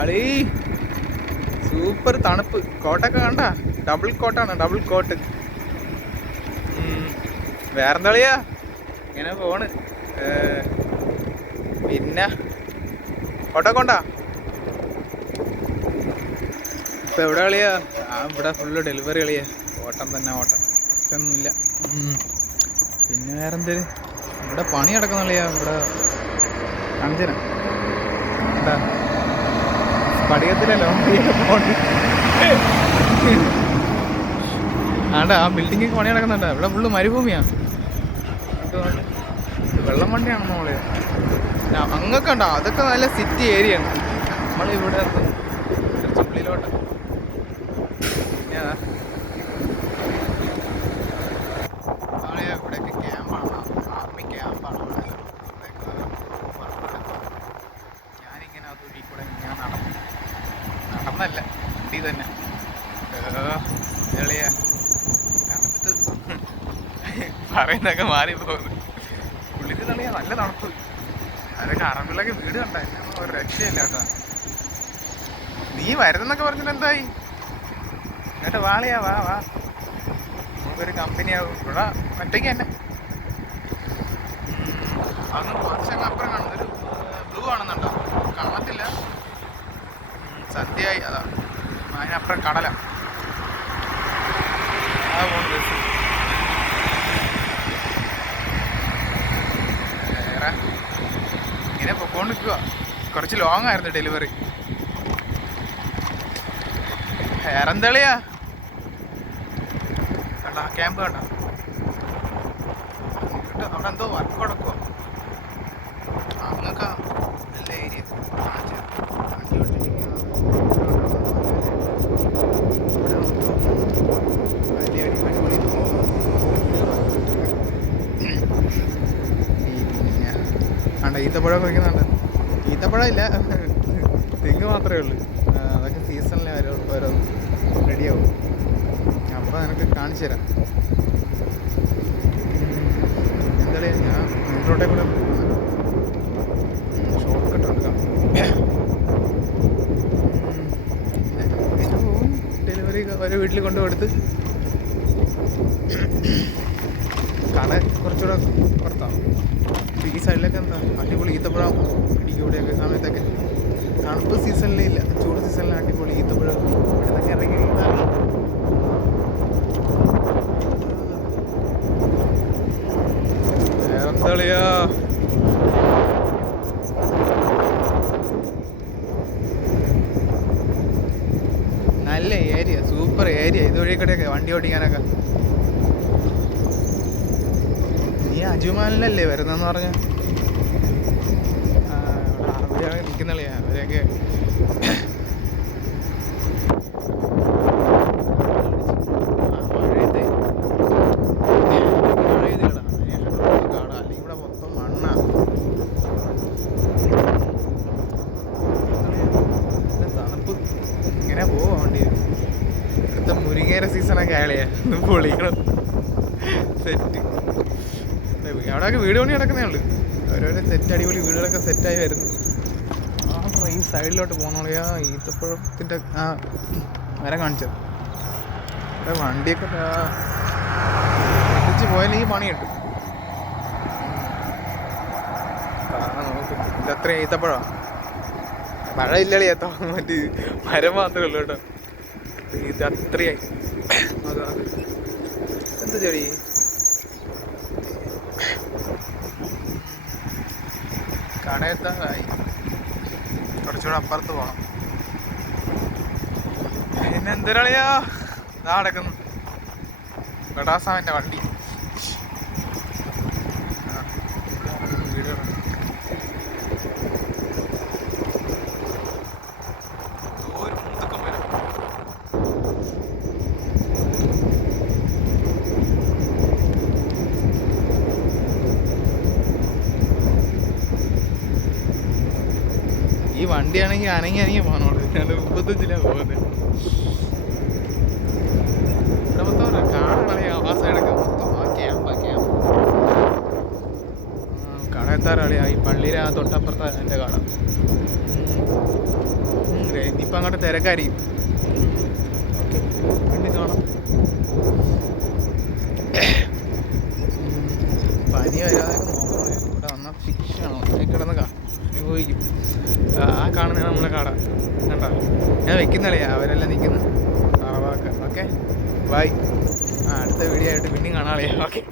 അളീ super തണുപ്പ്. കോട്ടൊക്കെ കണ്ട? Double കോട്ടാണ് double coat വേറെന്താ കളിയാ ഇങ്ങനെ പോണ്. പിന്നെ? കോട്ടൊക്കെ കൊണ്ടാ? ഇപ്പൊ എവിടെ കളിയാ? ആ ഇവിടെ ഫുള്ള് ഡെലിവറി കളിയാ. ഓട്ടം തന്നെ ഓട്ടം. ഒന്നുമില്ല പിന്നെ വേറെന്തേലും ഇവിടെ പണി നടക്കുന്ന ഇവിടെ എന്താ സ്പടികത്തിലല്ലോ ആണ്ടാ ആ ബിൽഡിംഗ് പണി നടക്കുന്നുണ്ട്? ഇവിടെ ഫുള്ള് മരുഭൂമിയാ. ഇത് നോക്ക്. ഇത് വെള്ളം വണ്ടിയാണ് നമ്മൾ അങ്ങൊക്കെ ഉണ്ടോ? അതൊക്കെ നല്ല സിറ്റി ഏരിയ ആണ്. നമ്മളിവിടെ ഉള്ളിലോട്ട് പിന്നെ അതാ. നാളെ ഇവിടെയൊക്കെ ക്യാമ്പാണ് ആർമി ക്യാമ്പാണ് ഇവിടെ ഇവിടെയൊക്കെ പുറപ്പെട്ട് ഞാനിങ്ങനെ അതുവഴി കൂടെ ഇങ്ങനെ നടന്നു നടന്നല്ല വണ്ടി തന്നെ. എളിയ കണ്ടിട്ട് പറയുന്നൊക്കെ മാറി പോകുന്നു പുള്ളിക്ക് തള്ളിയാ നല്ല തണുപ്പ്. അതൊക്കെ അറബിലൊക്കെ വീട് കണ്ടായിരുന്നു ഒരു രക്ഷയില്ല കേട്ടോ. നീ വരുന്നെന്നൊക്കെ പറഞ്ഞിട്ട് എന്തായി? എന്നിട്ട് വാളിയാ വാ വാ. നമുക്കൊരു കമ്പനിയാവും ഇവിടെ ഒറ്റയ്ക്ക് തന്നെ. അന്ന് കുറച്ചങ്ങ് അപ്പുറം കാണുന്നു ഒരു ബ്ലൂ കാണുന്നുണ്ടോ? കാണത്തില്ല. സന്ധ്യയായി. അതാണ് അതിനപ്പുറം കടല. ആ പോകുന്നത്. വേറെ. ഇങ്ങനെ പൊക്കോണ്ട് നിൽക്കുക കുറച്ച് ലോങ് ആയിരുന്നു ഡെലിവറി വേറെ എന്തളിയാ? കണ്ട ക്യാമ്പ് കണ്ട? അവിടെ എന്തോ വർക്ക് കൊടുക്കുക അങ്ങൊക്കെ. നല്ല ഏരിയ ഈത്തപ്പഴം കഴിക്കുന്നുണ്ട്. ഈത്തപ്പഴം ഇല്ല തെങ്ങ് മാത്രമേ ഉള്ളൂ. അതൊക്കെ സീസണിലെ ഓരോ ഓരോ റെഡിയാവും അപ്പോൾ നിനക്ക് കാണിച്ചു തരാം എന്താ ഞാൻ മെയിൻ റോഡേ കൂടെ ഷോർട്ട് കട്ട് എടുക്കാം ഡെലിവറി ഓരോ വീട്ടിൽ കൊണ്ടു കൊടുത്ത്. കട കുറച്ചുകൂടെ പുറത്താണ് ഈ സൈഡിലൊക്കെ എന്താ? അടിപൊളി ഈത്തപ്പഴം ഇടിക്കൂടെയൊക്കെ സമയത്തൊക്കെ. തണുപ്പ് സീസണിലേ ഇല്ല. ചൂട് സീസണിൽ അടിപൊളി ഈത്തപ്പഴം ഇവിടെ നിന്നൊക്കെ ഇറങ്ങി കഴിഞ്ഞാൽ വേറെന്താളിയാ നല്ല ഏരിയ സൂപ്പർ ഏരിയ ഇതുവഴി വണ്ടി ഓടിക്കാനൊക്കെ. നീ അജുമാനിലല്ലേ വരുന്നെന്ന് പറഞ്ഞ? അവിടെ നിൽക്കുന്നില്ലേ അവരെയൊക്കെ ആ, മഴയത്തെ മഴ പെയ്തില്ലടാ. അതിനുശേഷം കാടാ. അല്ലെങ്കിൽ ഇവിടെ മൊത്തം മണ്ണാ. നല്ല തണുപ്പ് ഇങ്ങനെ പോവാ വണ്ടി അടുത്ത മുരിങ്ങേര സീസണൊക്കെ ഒന്ന് പൊളിക്കണം. സെറ്റ് അവിടെയൊക്കെ വീട് പണി നടക്കുന്നേ ഉള്ളു. ഓരോരോ സെറ്റ് അടിപൊളി വീടുകളൊക്കെ സെറ്റായി വരുന്നു. ആ ഈ സൈഡിലോട്ട് പോകണോളിയാ ഈത്തപ്പഴത്തിന്റെ ആ വരെ കാണിച്ചത്. അവിടെ വണ്ടിയൊക്കെ എത്തിച്ച് പോയാൽ ഈ പണി കിട്ടും. ഇതത്രയും ഈത്തപ്പഴ ഇതത്ര ഈത്തപ്പഴം മഴ ഇല്ലടി എത്താൻ മറ്റേ മരം മാത്രമേ ഉള്ളൂ കേട്ടോ. ഇത് അത്രയായി. അതാ. എന്ത് ചെടി? കടയെത്താറായി കുറച്ചുകൂടെ അപ്പുറത്ത് പോകണം പിന്നെ എന്തൊരാളിയാ ഇതാ ഗടാസാമിന്റെ വണ്ടി ആ, വീടുകളുണ്ട്. എന്തോ ഒരു മുതുക്കം വരും ഈ വണ്ടിയാണെങ്കിൽ അനങ്ങി അനങ്ങി പോകണോളൂ ഞാൻ മുപ്പത്തഞ്ചിലാണ് പോകുന്നത് ഇവിടെ മൊത്തം ഈ പള്ളിയിലെ ആ തൊട്ടപ്പുറത്ത് എന്റെ കട. ഇനിയിപ്പോൾ അങ്ങോട്ട് തിരക്കായിരിക്കും ഓക്കെ വീണ്ടും കാണാം പനി വരാതെ നോക്കണം ഇവിടെ വന്നാൽ ഫിക്ഷനാണ് ഒറ്റയ്ക്ക് കിടന്ന് കാ അനുഭവിക്കും ആ ആ കാണുന്ന നമ്മളെ കാട. കണ്ട? ഞാൻ വെക്കുന്നില്ലേ? അവരെല്ലാം നിൽക്കുന്നു. അറവാക്ക ഓക്കെ? ബൈ. ആ അടുത്ത വീഡിയോ ആയിട്ട് പിന്നെയും കാണാളിയാ ഓക്കെ.